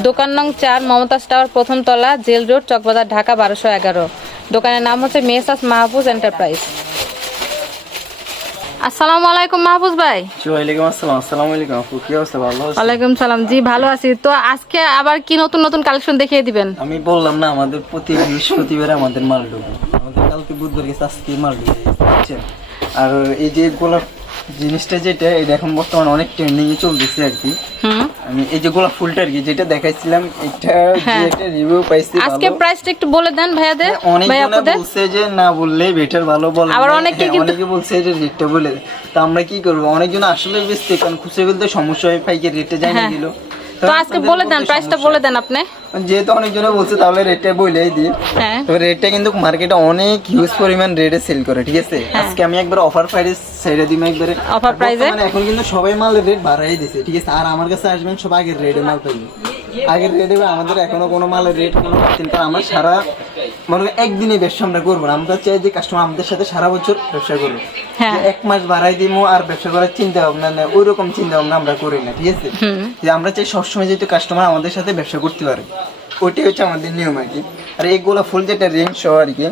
দোকান নং চার মমতাজ টাওয়ার প্রথম তলা জেল রোড চকবাজার ঢাকা বারোশো এগারো। দোকানের নাম হচ্ছে মেসাস মাহফুজ এন্টারপ্রাইজ। আসসালামু আলাইকুম মাহফুজ ভাই। ওয়ালাইকুম আসসালাম আসসালামু আলাইকুম আপু কি অবস্থা? ভালো আছেন? ওয়ালাইকুম সালাম জি ভালো আছি। তো আজকে আবার কি নতুন নতুন কালেকশন দেখিয়ে দিবেন? আমি বললাম না আমাদের প্রতি বৃহস্পতিবার আমাদের মাল ঢুকে আমাদের কালকে বুধবার গেছে আজকে মাল ঢুকে আর এই যে গোলাপ জিনিসটা যেটা এটা এখন বর্তমানে অনেক ট্রেন্ডিং এ চলতেছে আর কি। হুম। আমি এই যে গোলাপ ফুলটা আর কি যেটা দেখাইছিলাম এটা হ্যাঁ। একটা রিভিউ পাইছি আজকে প্রাইসটা একটু বলে দেন ভাইয়াদের। হ্যাঁ, অনেকজনে বলছে যে না বললে বেটার ভালো বলে আবার অনেকে হ্যাঁ, কিন্তু- অনেকে বলছে যে রেটটা বলে তো আমরা কি করব? অনেকজন আসলে বেচতে কারণ খুচরা বলতে সমস্যা হয় পাইকারি রেটে যায় না হ্যাঁ। দিল। তো আজকে বলে দেন প্রাইসটা বলে দেন আপনি। যেহেতু অনেকজনে বলছে তাহলে রেটটা বলেই দিই। হ্যাঁ। তবে রেটটা কিন্তু মার্কেটে অনেক হিউজ পরিমাণ রেটে সেল করে ঠিক আছে? আজকে আমি একবার অফার প্রাইসে ছেড়ে দিই একবারে। অফার প্রাইসে মানে এখন কিন্তু সবাই মাল রেট বাড়াই দিছে ঠিক আছে? আর আমার কাছে আসবেন সব আগে রেটে মাল পাইবে আগের রেটে আমাদের এখনও কোনো মালের রেট কোনো কিন্তু আমরা সারা মনে একদিনে ব্যবসা আমরা করব না। আমরা চাই যে কাস্টমার আমাদের সাথে সারা বছর ব্যবসা করব হ্যাঁ। এক মাস বাড়াই দিব আর ব্যবসা করার চিন্তা ভাবনা না ওই রকম চিন্তা ভাবনা আমরা করি না ঠিক আছে? যে আমরা চাই সবসময় যেহেতু কাস্টমার আমাদের সাথে ব্যবসা করতে পারে। ওইটাই হচ্ছে আমাদের নিয়ম আর কি। আর এই গোলাপ ফুল যেটা রেঞ্জ সহ আর কি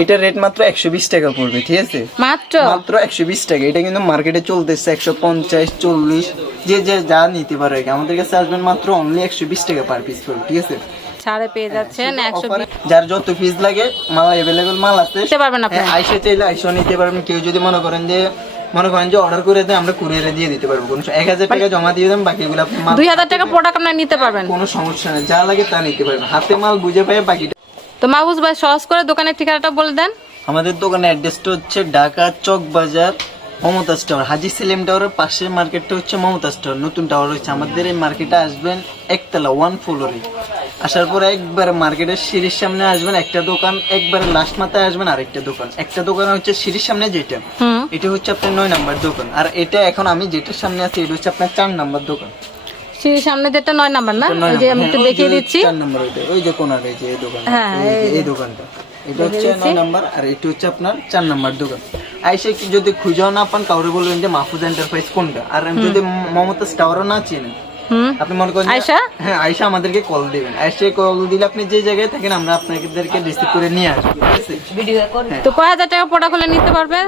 এটার রেট মাত্র একশো বিশ টাকা পড়বে ঠিক আছে? মাত্র? মাত্র একশো বিশ টাকা। এটা কিন্তু মার্কেটে চলতেছে একশো পঞ্চাশ চল্লিশ যে যে যা নিতে পারে আমাদের কাছে আসবেন মাত্র অনলি একশো বিশ টাকা পার পিস পড়বে ঠিক আছে? ছাড়ে পেয়ে যাচ্ছেন একশো যার যত পিস লাগে মাল অ্যাভেলেবেল মাল আছে নিতে পারবেন আপনি। হ্যাঁ, চাইলে আইসা নিতে পারবেন। কেউ যদি মনে করেন যে মনে করেন যে অর্ডার করে দেয় আমরা কুরিয়ারে দিয়ে দিতে পারব। কোনো এক হাজার টাকা জমা দিয়ে দেন বাকিগুলো দুই হাজার টাকা প্রোডাক্ট আপনার নিতে পারবেন। কোনো সমস্যা নেই যা লাগে তা নিতে পারবেন। হাতে মাল বুঝে পাই বাকিটা তো মাহবুজ ভাই সহজ করে দোকানের ঠিকানাটা বলে দেন। আমাদের দোকানের অ্যাড্রেসটা হচ্ছে ঢাকা চক বাজার মমতাজ টাওয়ার হাজি সেলিম টাওয়ারের পাশে মার্কেটটা হচ্ছে মমতাজ টাওয়ার নতুন টাওয়ার হচ্ছে আমাদের এই মার্কেটে আসবেন একতলা ওয়ান ফ্লোরে আসার পরে একবার মার্কেটের সিঁড়ির সামনে আসবেন একটা দোকান একবারে লাস্ট মাথায় আসবেন আরেকটা দোকান। একটা দোকান হচ্ছে সিঁড়ির সামনে যেটা। এটা হচ্ছে আপনার নয় নাম্বার দোকান। আর এটা এখন আমি যেটার সামনে আছি এটা হচ্ছে আপনার চার নাম্বার দোকান। সিঁড়ির সামনে যেটা নয় নাম্বার না? ওই যে আমি একটু হ্যাঁ, দেখিয়ে দিচ্ছি। চার নাম্বার ওইটা ওই যে কোনার এই যে এই দোকান এই এই দোকানটা। এটা হচ্ছে নয় নাম্বার আর এটা হচ্ছে আপনার চার নাম্বার দোকান। আইসে কি যদি খুঁজেও না পান কাউরে বলবেন যে মাহফুজ এন্টারপ্রাইজ কোনটা? আর আমি যদি মমতাজ টাওয়ারও না চিনেন আপনি মনে করেন আয়শা? হ্যাঁ আয়সা আমাদেরকে কল দিবেন। আয়সা কল দিলে আপনি যে জায়গায় থাকেন আমরা আপনাদেরকে রিসিভ করে নিয়ে আসব আছে? তো কয় হাজার টাকা হলে নিতে পারবেন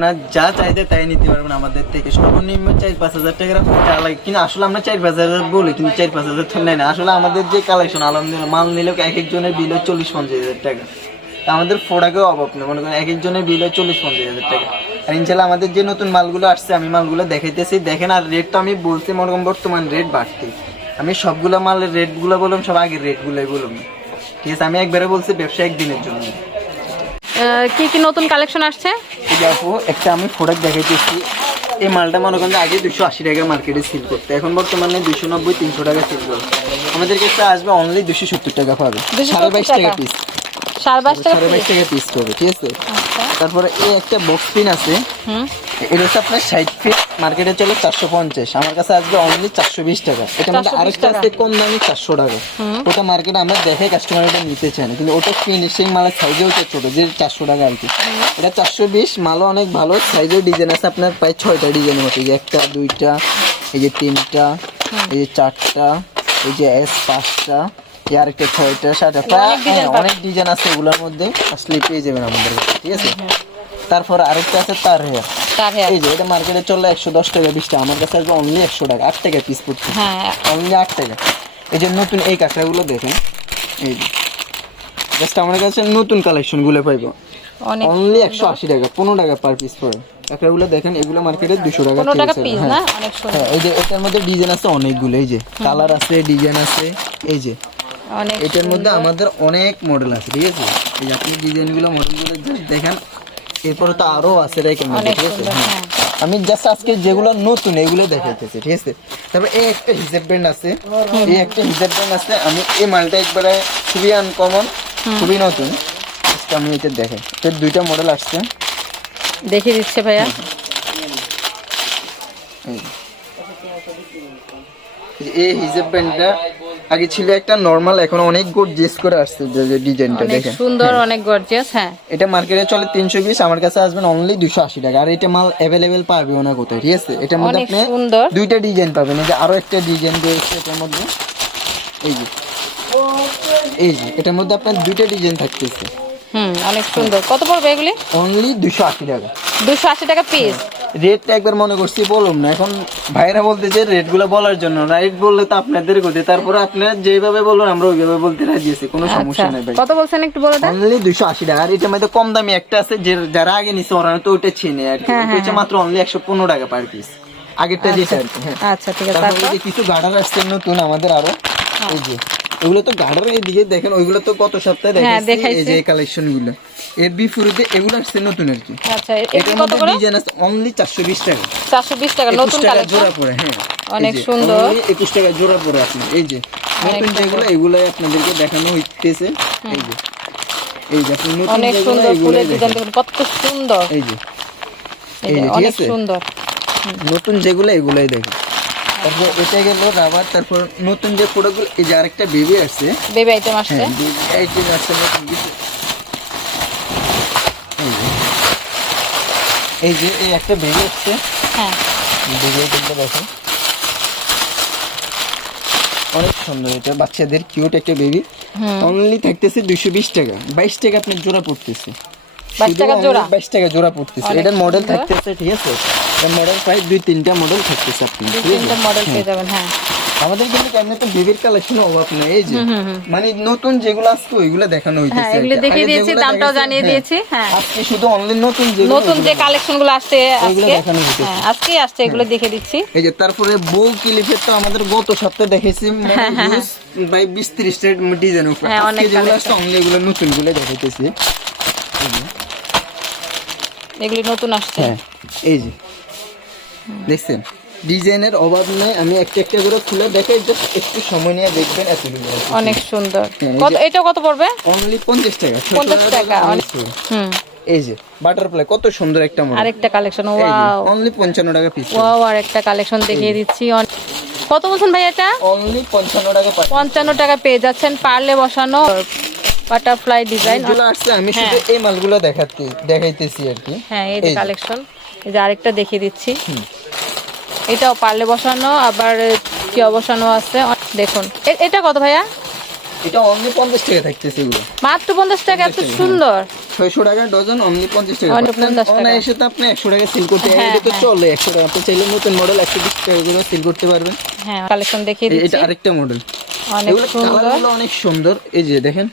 না যা চাইতে তাই নিতে পারবেন আমাদের থেকে। সর্বনিম্ন চার পাঁচ হাজার টাকার চা লাগে। কিন্তু আসলে আমরা চার পাঁচ হাজার বলি কিন্তু চার পাঁচ হাজার তো নেয় না। আসলে আমাদের যে কালেকশন আলহামদুলিল্লাহ মাল নিলেও এক একজনের বিল চল্লিশ পঞ্চাশ হাজার টাকা। আমাদের ফোটাকেও অভাব নেই। মনে করেন এক একজনের বিল চল্লিশ পঞ্চাশ হাজার টাকা। আর ইনশাল্লাহ আমাদের যে নতুন মালগুলো আসছে আমি মালগুলো দেখাইতেছি। দেখেন আর রেট তো আমি বলছি মনে বর্তমান রেট বাড়তি। আমি সবগুলো মালের রেটগুলো বললাম সব আগের রেটগুলোই বললাম ঠিক আছে আমি একবারে বলছি ব্যবসা একদিনের জন্য। কি কি নতুন কালেকশন আসছে? আপু একটা আমি প্রোডাক্ট দেখাইতেছি। এই মালটা মনে করেন আগে দুশো আশি টাকা মার্কেটে সেল করতে এখন বর্তমানে দুশো নব্বই তিনশো টাকা সেল করে আমাদের কাছে আসবে অনলি দুশো সত্তর টাকা পাবে। সাড়ে বাইশ টাকা। পিস সাড়ে বাইশ টাকা টাকা পিস করবে ঠিক আছে? আচ্ছা। তারপরে এই একটা বক্স পিন আছে। এটা হচ্ছে আপনার ষাট মার্কেটে চলে চারশো পঞ্চাশ। আমার কাছে অনলি চারশো বিশ টাকা। এটা মধ্যে আরেকটা আছে কম দামি চারশো টাকা। ওটা মার্কেটে আমরা দেখে কাস্টমার এটা নিতে চায় না। কিন্তু ওটা ফিনিশিং মালের হচ্ছে ছোট যে চারশো টাকা আর কি। এটা চারশো বিশ মালও অনেক ভালো। সাইজের ডিজাইন আছে আপনার প্রায় ছয়টা ডিজাইনের মতো। একটা দুইটা এই যে তিনটা এই যে চারটা এই যে এস পাঁচটা। এই আরেকটা ছয়টা সাতটা অনেক হ্যাঁ, ডিজাইন আছে ওগুলোর মধ্যে। আসলে পেয়ে যাবেন আমাদের কাছে ঠিক আছে? তারপর আরেকটা আছে তার হেয়ার। এই যে এটা মার্কেটে চলে একশো দশ টাকা বিশ টাকা আমার কাছে আসবে অনলি একশো টাকা আট টাকা পিস পড়ছে। হ্যাঁ। অনলি আট টাকা। এই যে নতুন এই কাঁকড়াগুলো দেখেন। এই যে জাস্ট আমার কাছে নতুন কালেকশনগুলো পাইবো। অনলি একশো আশি টাকা পনেরো টাকা পার পিস পড়ে। কাঁকড়াগুলো দেখেন এগুলো মার্কেটে দুশো টাকা হ্যাঁ। হ্যাঁ এই যে এটার মধ্যে ডিজাইন আছে অনেকগুলো এই যে কালার আছে ডিজাইন আছে এই যে। অনেক এটার মধ্যে আমাদের অনেক মডেল আছে ঠিক আছে? এই যে আপনি ডিজাইনগুলো মডেলগুলো জাস্ট দেখেন এরপরে তো আরও আছে মধ্যে ঠিক আছে? হ্যাঁ। হ্যাঁ। আমি জাস্ট আজকে যেগুলো নতুন এগুলো দেখাইতেছি ঠিক আছে? তারপর এই একটা হিজাব ব্যান্ড আছে এই একটা হিজাব ব্যান্ড আছে আমি এই মালটা একবারে খুবই আনকমন খুবই নতুন। Just আমি এটা দেখাই। এর দুইটা মডেল আসছে। দেখিয়ে দিচ্ছে ভাইয়া। এই এই হিজাব ব্যান্ডটা আগে ছিল একটা নর্মাল এখন অনেক গর্জিয়াস করে আসছে যে ডিজাইনটা দেখেন। সুন্দর অনেক গর্জিয়াস হ্যাঁ। এটা মার্কেটে চলে তিনশো বিশ আমার কাছে আসবেন অনলি দুশো আশি টাকা। আর এটা মাল অ্যাভেলেবেল পাবে না কোথায় ঠিক আছে? এটার মধ্যে আপনি দুইটা ডিজাইন পাবেন। এই যে আরও একটা ডিজাইন রয়েছে এটার মধ্যে। এই যে। এই যে এটার মধ্যে আপনার দুইটা ডিজাইন থাকতেছে। হুম অনেক সুন্দর। কত পড়বে এগুলি? অনলি দুশো আশি টাকা। দুশো আশি টাকা পিস রেটটা একবার মনে করছি বলুন না। এখন ভাইরা বলতেছে রেটগুলো বলার জন্য রেট বললে তো আপনাদের গতি। তারপরে আপনারা যেভাবে বলুন আমরা ওইভাবে বলতে রাজি আছি। কোনো আচ্ছা সমস্যা নেই ভাই। কত বলছেন একটু বলে দেন? অনলি দুশো আশি টাকা। আর এটার মধ্যে কম দামি একটা আছে যে যারা আগে নিছে ওরা তো ওটা চিনে আর কি। হ্যাঁ, ওইটা হচ্ছে মাত্র অনলি একশো পনেরো টাকা পার পিস আগেরটা যেটা আর কি হ্যাঁ। আচ্ছা ঠিক আছে। তারপরে তারপর? কিছু গার্ডার আসছে নতুন আমাদের আরও। এই যে। এগুলো তো গার্ডার এইদিকে দেখেন ওইগুলো তো গত সপ্তাহে হ্যাঁ, দেখাইছি এই যে কালেকশনগুলো এর বিপরীতে এগুলো আসছে নতুন আর কি। আচ্ছা এ- এগুলি এটার কত করে? ডিজাইন আছে অনলি চারশো বিশ টাকা। চারশো বিশ টাকা নতুন কালেকশন জোড়া পড়ে হ্যাঁ। অনেক সুন্দর। only একুশ টাকা জোড়া পড়ে আপনার এই যে নতুন যেগুলো এগুলাই আপনাদেরকে দেখানো হইতেছে। এই যে এই যে আপনি নতুন অনেক সুন্দর ফুলের ডিজাইন দেখুন কত সুন্দর। এই যে এই যে, অনেক সুন্দর। নতুন যেগুলো এগুলাই দেখেন। তারপর এটা গেল রাবার তারপর নতুন যে প্রোডাক্টগুলো এই যে আরেকটা বেবি আসছে বেবি আইটেম আসছে? হ্যাঁ baby item আসছে নতুন কিছু। এই যে। এই একটা বেবি আসছে। হ্যাঁ। বেবি আইটেমটা দেখেন। অনেক সুন্দর এটা বাচ্চাদের কিউট একটা বেবি অনলি থাকতেছে দুইশো বিশ টাকা। বাইশ টাকা আপনার জোড়া পড়তেছে। 22 টাকা জোড়া? বাইশ টাকা জোড়া পড়তেছে। এটার মডেল থাকতেছে ঠিক আছে? মডেল প্রায় দুই তিনটা মডেল থাকতেছে আপনি? তিনটা মডেল পেয়ে যাবেন হ্যাঁ। আমাদের কিন্তু কেমনে তো বেবির কালেকশন অভাব নেই এই যে। মানে নতুন যেগুলো আসতো ওইগুলো দেখানো হইতেছে হ্যাঁ এগুলি। দেখিয়ে দিয়েছি দামটাও জানিয়ে হ্যাঁ, দিয়েছি হ্যাঁ। আজকে শুধু অনলি নতুন যেগুলো নতুন যে আসছে আজকে। হ্যাঁ আজকেই আসছে এগুলো দেখে দিচ্ছি। এই যে তারপরে বউ ক্লিপের তো আমাদের গত সপ্তাহে দেখেছি ভাই বিশ ত্রিশটা ডিজাইন উপরে। হ্যাঁ, আজকে অনেক যেগুলো আসছে অনলি এগুলো নতুনগুলো দেখাইতেছি। এগুলি নতুন আসছে। হ্যাঁ এই যে। দেখছেন? ডিজাইনের অভাব নেই আমি একটা একটা করে খুলে জাস্ট একটু সময় নিয়ে দেখবেন এত অনেক সুন্দর। হ্যাঁ, কত এটা কত পড়বে? অনলি পঞ্চাশ টাকা 50 টাকা, অনেক- হুম। এই যে বাটারফ্লাই কত সুন্দর একটা মডেল আরেকটা কালেকশন ওয়াও অনলি পঞ্চান্ন টাকা পিস ওয়াও আরেকটা কালেকশন দেখিয়ে দিচ্ছি। কত বলছেন ভাই এটা? অনলি পঞ্চান্ন টাকা পাই পঞ্চান্ন টাকা পেয়ে যাচ্ছেন পার্লে বসানো বাটারফ্লাই ডিজাইন আসছে আমি শুধু এই মালগুলো দেখাতে দেখাইতেছি আর কি। হ্যাঁ এই। কালেকশন এই যে আরেকটা দেখিয়ে দিচ্ছি। এটাও পার্লে বসানো আবার কি বসানো আছে? দেখুন। এটা কত ভাইয়া? এটা অনলি টাকা থাকতেছে এগুলো। মাত্র পঞ্চাশ টাকা এত সুন্দর। ছয়শো টাকা ডজন অনলি পঞ্চাশ টাকা। Only 50 টাকা। অনায়াসে তো আপনি একশো টাকা সেল করতে হ্যাঁ, এটা তো হ্যাঁ। চলে একশো টাকা। আপনি চাইলে নতুন মডেল টাকা করে সেল করতে পারবেন। হ্যাঁ কালেকশন দেখিয়ে দিচ্ছি এটা আরেকটা মডেল অনেক সুন্দর। অনেক সুন্দর। এই যে দেখেন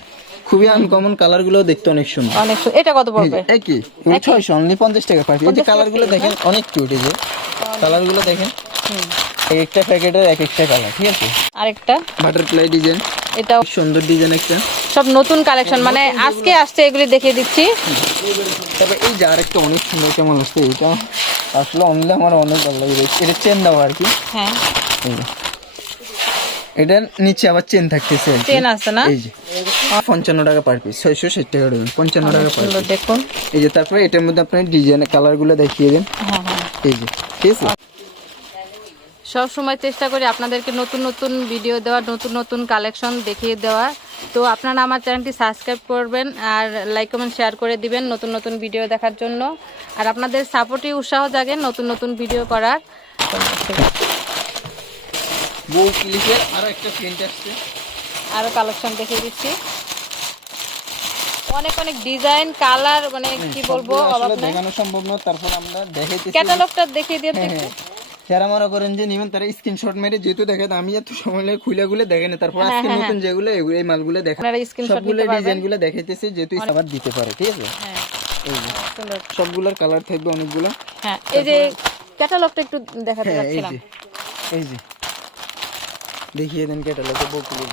খুবই আনকমন কালারগুলো দেখতে অনেক সুন্দর। অনেক সু- এটা কত পড়বে? একই। ছয়শো অনলি পঞ্চাশ টাকা পাই এই যে কালারগুলো দেখেন অনেক কিউট এই যে। কালারগুলো দেখেন। এক একটা প্যাকেটের এক একটা কালার ঠিক আছে? আরেকটা? বাটারফ্লাই ডিজাইন এটাও। সুন্দর ডিজাইন একটা। সব নতুন কালেকশন মানে আজকে আসছে এগুলি দেখিয়ে দিচ্ছি। তবে এই যে আরেকটা অনেক সুন্দর কেমন আসছে এটা আসলে অনলি আমার অনেক ভালো লাগে। এটা চেন দেওয়া আর কি। হ্যাঁ। এটার নিচে আবার চেন থাকতেছে চেন আছে না? এই যে। পঞ্চান্ন টাকা পার পিস ছয়শো ষাট টাকা দেবেন পঞ্চান্ন টাকা পার দেখুন। এই যে তারপরে এটার মধ্যে আপনার ডিজাইন কালারগুলো দেখিয়ে দেন। হ্যাঁ হ্যাঁ। এই যে ঠিক আছে? সব সময় চেষ্টা করি আপনাদেরকে নতুন নতুন ভিডিও দেওয়ার নতুন নতুন কালেকশন দেখিয়ে দেওয়ার। তো আপনারা আমার চ্যানেলটি সাবস্ক্রাইব করবেন আর লাইক কমেন্ট শেয়ার করে দিবেন নতুন নতুন ভিডিও দেখার জন্য। আর আপনাদের সাপোর্টই উৎসাহ জাগে নতুন নতুন ভিডিও করার। বউ ক্লিপের একটা প্রিন্ট আসছে। আরও কালেকশন দেখিয়ে দিচ্ছি। অনেক অনেক ডিজাইন কালার মানে কি বলব সবগুলো অভাব নাই। দেখানো সম্ভব না তারপর আমরা দেখাইতেছি। ক্যাটালগটা দেখিয়ে দিয়ে হ্যাঁ, হ্যাঁ। যারা মনে করেন যে নিবেন তারা স্ক্রিনশট মেরে যেহেতু দেখেন আমি এত সময় লাগে খুলে খুলে দেখেন তারপর হ্যাঁ, আজকে নতুন যেগুলো এই মালগুলো দেখা স্ক্রিনশট সবগুলো নিতে পারবেন। ডিজাইনগুলো দেখাইতেছি যেহেতু আবার দিতে পারে ঠিক আছে? হ্যাঁ। সবগুলোর কালার থাকবে অনেকগুলো। হ্যাঁ এই যে ক্যাটালগটা একটু দেখাতে হ্যাঁ এই চাচ্ছিলাম। যে এই যে। দেখিয়ে দেন ক্যাটালগে বউ ক্লিপ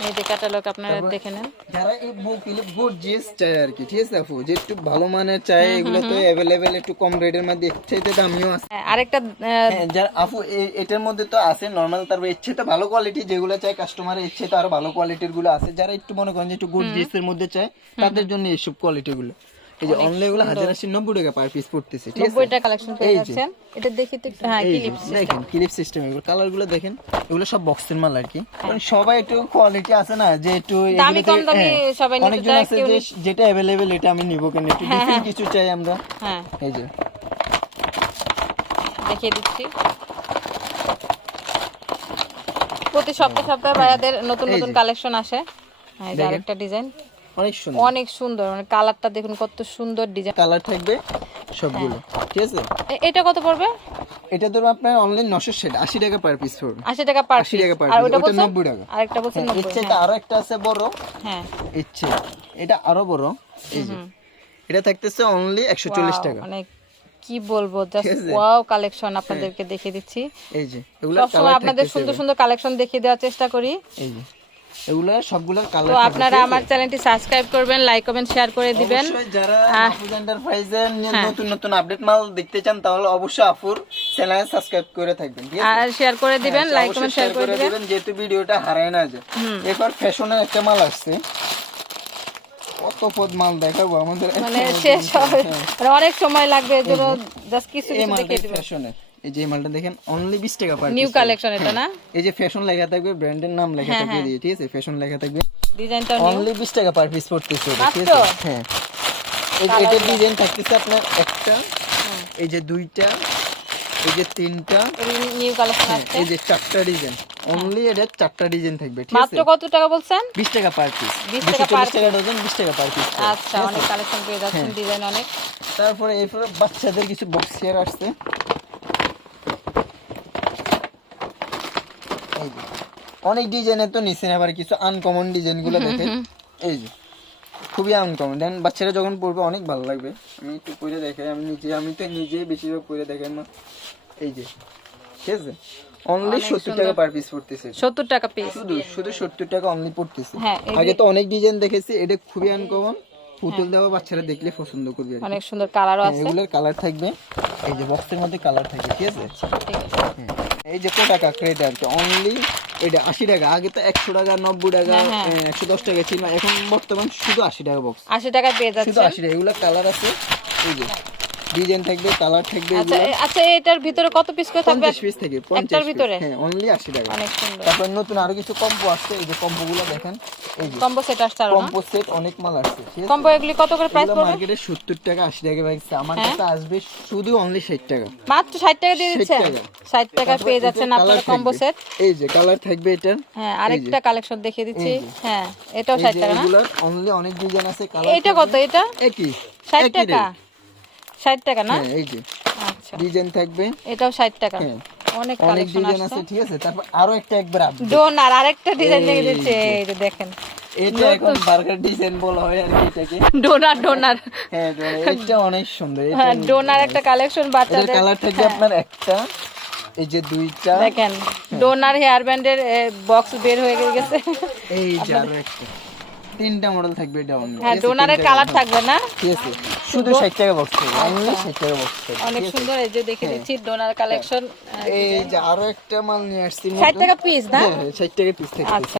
এই যে ক্যাটালগ আপনারা দেখে নেন। যারা এই বউ ক্লিপ গর্জিয়াস চায় আর কি ঠিক আছে আপু? যে একটু ভালো মানের চায় এগুলো তো অ্যাভেলেবেল একটু কম রেটের মধ্যে চাইতে দামিও আছে। হ্যাঁ, আরেকটা হ্যাঁ, যারা আপু এটার মধ্যে তো আছে নর্মাল তারপর এর চেয়ে তো ভালো কোয়ালিটি যেগুলো চাই কাস্টমার এর চেয়ে তো আরও ভালো কোয়ালিটিরগুলো আছে যারা একটু মনে করেন যে একটু গুড এর মধ্যে চায় তাদের জন্য এইসব কোয়ালিটি গুলো। এই যে অনলি এগুলো হাজার আশি নব্বই টাকা পার পিস পড়তেছে ঠিক আছে? নব্বইটা কালেকশন পেয়ে যাচ্ছেন। এটা দেখি তো একটু হ্যাঁ ক্লিপস দেখেন ক্লিপ সিস্টেম এগুলো কালারগুলো দেখেন এগুলো সব বক্সের মাল আর কি। সবাই একটু কোয়ালিটি আছে না যে একটু দামি কম দামি হ্যাঁ, সবাই নিতে চায়, আছে যে যেটা অ্যাভেলেবেল এটা আমি নিব কেন? একটু ডিফারেন্ট কিছু চাই আমরা। হ্যাঁ। এই যে। দেখিয়ে দিচ্ছি। প্রতি সপ্তাহে সপ্তাহে ভাইয়াদের নতুন নতুন কালেকশন আসে। এই যে দেখেন। আরেকটা ডিজাইন অনেক সুন্দর। অনেক সুন্দর মানে কালারটা দেখুন কত সুন্দর ডিজাইন কালার থাকবে সবগুলো হ্যাঁ। ঠিক আছে? এটা কত পড়বে? এটা ধরো আপনার অনলাইন টাকা পার পিস পড়বে। আশি টাকা পার আশি টাকা per আর ওটা ওটা 90 টাকা। আরেকটা বলছেন হ্যাঁ, এর নব্বই চাইতে আরও একটা আছে বড়। হ্যাঁ। ইচ্ছে এটা আরও বড়। এই যে এটা থাকতেছে অনলি একশো চল্লিশ Wow, টাকা। মানে কি বলব জাস্ট ওয়াও কালেকশন আপনাদেরকে দেখিয়ে দিচ্ছি। এই যে এগুলো সবসময় আপনাদের সুন্দর সুন্দর কালেকশন দেখিয়ে দেওয়ার চেষ্টা করি। এই যে। এগুলো সবগুলোর তো আপনারা আমার চ্যানেলটি সাবস্ক্রাইব করবেন লাইক কমেন্ট শেয়ার করে দিবেন। যারা আহ, আপুজ হ্যাঁ। নতুন নতুন আপডেট মাল দেখতে চান তাহলে অবশ্যই আপুর চ্যানেল সাবস্ক্রাইব করে থাকবেন আর শেয়ার করে দিবেন হ্যাঁ, লাইক কমেন্ট শেয়ার করে দিবেন। যেহেতু ভিডিওটা হারায় না যায় এরপর ফ্যাশনের একটা মাল আসছে। কত পদ মাল দেখাবো আমাদের? মানে শেষ হবে। হ্যাঁ। মানে অনেক সময় লাগবে জাস্ট কিছু এই কিছু মালটা দেখিয়ে দিবেন। ফ্যাশনের এই যে মালটা দেখেন অনলি 20 টাকা পার নিউ কালেকশন এটা না? এই যে ফ্যাশন লেখা থাকবে ব্র্যান্ডের নাম লেখা হ্যাঁ, থাকবে হ্যাঁ। ঠিক আছে ফ্যাশন লেখা থাকবে। ডিজাইনটা অনলি 20 টাকা পার পিস পড়তেছে এটা, ঠিক আছে? হ্যাঁ। এটার ডিজাইন থাকতেছে আপনার একটা এই যে দুইটা এই যে তিনটা। নিউ কালেকশন হ্যাঁ, আসছে? এই যে চারটা ডিজাইন অনলি এটা চারটা ডিজাইন থাকবে ঠিক আছে? মাত্র কত টাকা বলছেন? 20 টাকা পার পিস 20 20 টাকা টাকা ডজন 20 টাকা পার পিস আচ্ছা অনেক কালেকশন পেয়ে যাচ্ছেন হ্যাঁ। ডিজাইন অনেক। তারপরে এরপরে বাচ্চাদের কিছু বক্স চেয়ার আসছে এই যে। অনেক ডিজাইনের তো নিছেন আবার কিছু আনকমন ডিজাইনগুলো দেখেন। এই যে খুবই আনকমন দেন বাচ্চারা যখন পড়বে অনেক ভালো লাগবে। আমি একটু পরে দেখাই আমি নিজে আমি তো নিজে বেশিরভাগ পরে দেখাই না এই যে ঠিক আছে? অনলি সত্তর টাকা পার পিস পড়তেছে। সত্তর টাকা পিস শুধু শুধু সত্তর টাকা অনলি পড়তেছে। হ্যাঁ আগে তো অনেক ডিজাইন দেখেছি এটা খুবই আনকমন পুতুল দেওয়া বাচ্চারা দেখলে পছন্দ করবে অনেক সুন্দর কালারও হ্যাঁ, আছে। এগুলোর কালার থাকবে। এই যে বক্সের মধ্যে কালার থাকবে ঠিক আছে? হ্যাঁ। এই যে কো টাকা ক্রেট আর অনলি এটা আশি টাকা আগে তো একশো টাকা নব্বই টাকা হ্যাঁ, হ্যাঁ। একশো দশ টাকা ছিল এখন বর্তমান শুধু আশি টাকা বক্স আশি টাকা পেয়ে শুধু যাচ্ছে। আশি টাকা এগুলো কালার আছে এই যে। ডিজাইন থাকবে কালার থাকবে আচ্ছা আচ্ছা এটার ভিতরে কত পিস করে থাকবে? পঞ্চাশ পিস থেকে পঞ্চাশ ভিতরে? হ্যাঁ অনলি আশি টাকা। অনেক সুন্দর। তারপর নতুন আরও কিছু কম্বো আসছে এই যে কম্বো গুলো দেখেন এই যে কম্বো সেট আসছে আরও কম্বো সেট অনেক মাল আসছে কম্বো এগুলি কত করে প্রাইস পড়বে? মার্কেটে সত্তর টাকা আশি টাকা পাইছে আমার হ্যাঁ। কাছে আসবে শুধু অনলি ষাট টাকা। মাত্র ষাট টাকা দিয়ে 60 টাকা। পেয়ে যাচ্ছেন আপনারা কম্বো সেট এই যে কালার থাকবে এটার। হ্যাঁ আরেকটা কালেকশন দেখিয়ে দিচ্ছি। হ্যাঁ এটাও এই ষাট যে টাকা না? অনলি অনেক ডিজাইন আছে কালার এটা কত এটা? একই। ষাট একই টাকা? Rate। ষাট টাকা না? হ্যাঁ এই যে। আচ্ছা। ডিজাইন থাকবে। এটাও ষাট টাকা। হ্যাঁ। অনেক কালেকশন আছে ঠিক আছে? তারপর আরও একটা একবার আপডেট ডোনার আরেকটা ডিজাইন দেখে দিচ্ছে এই যে দেখেন। এটা এখন বার্গার ডিজাইন বলা হয় আর কি এটাকে। ডোনার ডোনার হ্যাঁ এটা অনেক সুন্দর হ্যাঁ ডোনার একটা কালেকশন বাচ্চাদের। কালার থাকবে আপনার একটা এই যে দুইটা। দেখেন ডোনার হেয়ার ব্যান্ডের বক্স বের হয়ে গেছে। এই যে আরও একটা। তিনটা মডেল থাকবে এটা অনলি হ্যাঁ ডোনারের কালার থাকবে না? ঠিক আছে। শুধু ষাট টাকা বক্স থাকবে অনলি ষাট টাকা বক্স থাকবে অনেক সুন্দর এই যে দেখে দিচ্ছি ডোনার কালেকশন এই যে আরও একটা মাল নিয়ে আসছি ষাট টাকা পিস না? হ্যাঁ ষাট টাকা পিস থাকবে আচ্ছা।